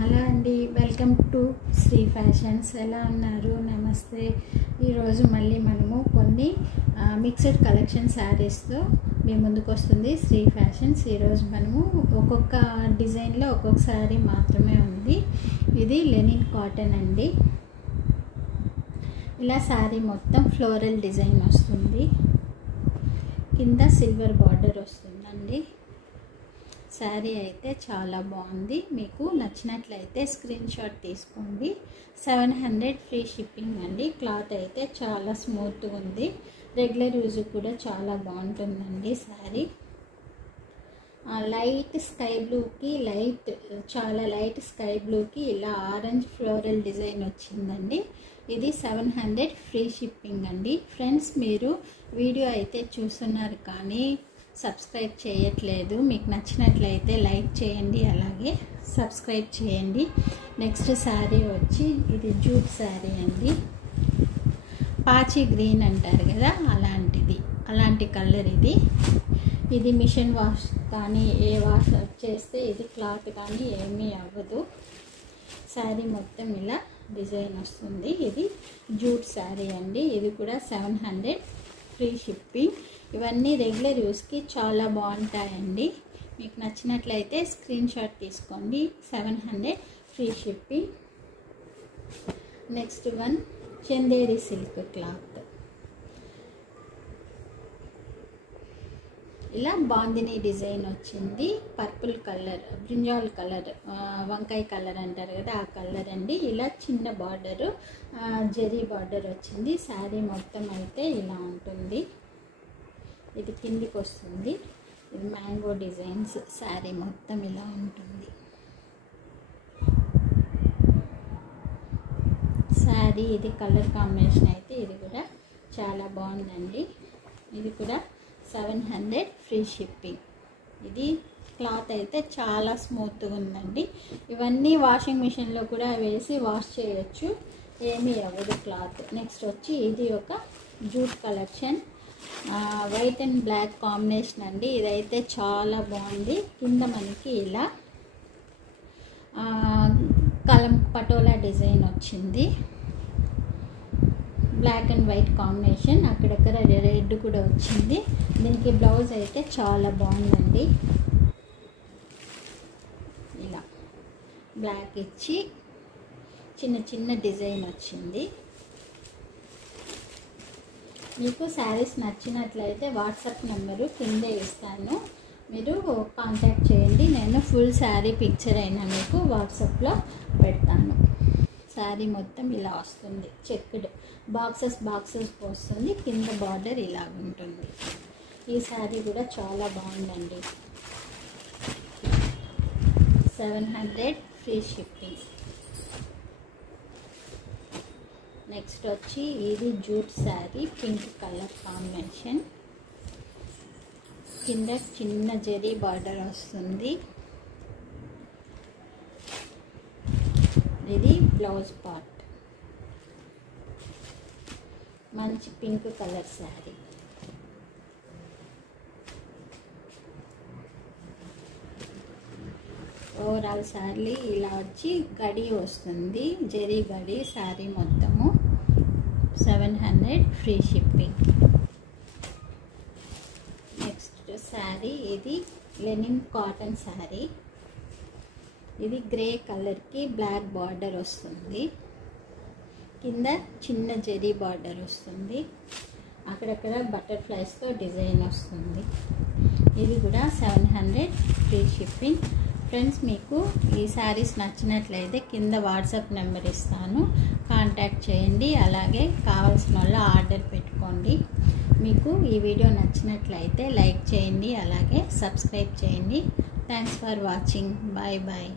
Hello అండి, welcome to Shri fashions. ఎలా ఉన్నారు? నమస్తే. ఈరోజు మళ్ళీ మనము కొన్ని మిక్స్డ్ కలెక్షన్ శారీస్తో మీ ముందుకు వస్తుంది శ్రీ ఫ్యాషన్స్. ఈరోజు మనము ఒక్కొక్క డిజైన్లో ఒక్కొక్క శారీ మాత్రమే ఉంది. ఇది లెనిన్ కాటన్ అండి. ఇలా శారీ మొత్తం ఫ్లోరల్ డిజైన్ వస్తుంది, కింద సిల్వర్ బార్డర్ వస్తుందండి. శారీ అయితే చాలా బాగుంది. మీకు నచ్చినట్లయితే స్క్రీన్ షాట్ తీసుకోండి. 700 ఫ్రీ షిప్పింగ్ అండి. క్లాత్ అయితే చాలా స్మూత్గా ఉంది. రెగ్యులర్ యూజ్ కూడా చాలా బాగుంటుందండి శారీ. లైట్ స్కై బ్లూకి చాలా లైట్ స్కై బ్లూకి ఇలా ఆరెంజ్ ఫ్లోరల్ డిజైన్ వచ్చిందండి. ఇది 700 ఫ్రీ షిప్పింగ్ అండి. ఫ్రెండ్స్, మీరు వీడియో అయితే చూస్తున్నారు కానీ సబ్స్క్రైబ్ చేయట్లేదు. మీకు నచ్చినట్లయితే లైక్ చేయండి, అలాగే సబ్స్క్రైబ్ చేయండి. నెక్స్ట్ శారీ వచ్చి ఇది జూట్ శారీ అండి. పాచి గ్రీన్ అంటారు కదా, అలాంటి కలర్ ఇది. ఇది మిషన్ వాష్ కానీ ఏ వాష్ చేస్తే ఇది క్లాత్ కానీ ఏమీ అవ్వదు. శారీ మొత్తం ఇలా డిజైన్ వస్తుంది. ఇది జూట్ శారీ అండి. ఇది కూడా 700 ఫ్రీ షిప్పింగ్. ఇవన్నీ రెగ్యులర్ యూస్కి చాలా బాగుంటాయండి. మీకు నచ్చినట్లయితే స్క్రీన్ షాట్ తీసుకోండి. 700 free shipping. Next one Chanderi silk cloth. ఇలా బాందిని డిజైన్ వచ్చింది. పర్పుల్ కలర్, బ్రింజాల్ కలర్, వంకాయ కలర్ అంటారు కదా, ఆ కలర్ అండి. ఇలా చిన్న బార్డరు, జరీ బార్డర్ వచ్చింది. శారీ మొత్తం అయితే ఇలా ఉంటుంది. ఇది కిందికి వస్తుంది. ఇది మ్యాంగో డిజైన్స్. శారీ మొత్తం ఇలా ఉంటుంది. శారీ ఇది కలర్ కాంబినేషన్ అయితే ఇది కూడా చాలా బాగుందండి. ఇది కూడా 700 ఫ్రీ షిప్పింగ్. ఇది క్లాత్ అయితే చాలా స్మూత్గా ఉందండి. ఇవన్నీ వాషింగ్ మిషన్లో కూడా వేసి వాష్ చేయొచ్చు, ఏమీ అవ్వదు క్లాత్. నెక్స్ట్ వచ్చి ఇది ఒక jute collection. White and black combination అండి. ఇదైతే చాలా బాగుంది. కింద మనకి ఇలా పటోలా డిజైన్ వచ్చింది. బ్లాక్ అండ్ వైట్ కాంబినేషన్, అక్కడక్కడ రెడ్ కూడా వచ్చింది. దీనికి బ్లౌజ్ అయితే చాలా బాగుందండి. ఇలా బ్లాక్ ఇచ్చి చిన్న చిన్న డిజైన్ వచ్చింది. మీకు శారీస్ నచ్చినట్లయితే వాట్సాప్ నెంబరు కిందే ఇస్తాను, మీరు కాంటాక్ట్ చేయండి. నేను ఫుల్ శారీ పిక్చర్ అయినా మీకు వాట్సాప్లో పెడతాను. శారీ మొత్తం ఇలా వస్తుంది. చెక్డ్ బాక్సెస్ వస్తుంది. కింద బార్డర్ ఇలా ఉంటుంది. ఈ శారీ కూడా చాలా బాగుందండి. 700 ఫ్రీ షిప్పింగ్. నెక్స్ట్ వచ్చి ఇది jute sari, pink colour combination. కింద చిన్న జరీ బార్డర్ వస్తుంది. ఇది బ్లౌజ్ పార్ట్. మంచి pink colour sari. Overall sari ఇలా వచ్చి గడి వస్తుంది, జరీ గడి. శారీ మొత్తము 700 ఫ్రీ షిప్పింగ్. నెక్స్ట్ శారీ ఇది లెనిన్ కాటన్ శారీ. ఇది గ్రే కలర్కి బ్లాక్ బార్డర్ వస్తుంది. కింద చిన్న జరీ బార్డర్ వస్తుంది. అక్కడక్కడ బటర్ఫ్లైస్తో డిజైన్ వస్తుంది. ఇది కూడా 700 ఫ్రీ షిప్పింగ్. ఫ్రెండ్స్, మీకు ఈ శారీస్ నచ్చినట్లయితే కింద వాట్సాప్ నెంబర్ ఇస్తాను, కాంటాక్ట్ చేయండి. అలాగే కావాల్సిన వాళ్ళు ఆర్డర్ పెట్టుకోండి. మీకు ఈ వీడియో నచ్చినట్లయితే లైక్ చేయండి, అలాగే సబ్స్క్రైబ్ చేయండి. Thanks for watching. Bye bye.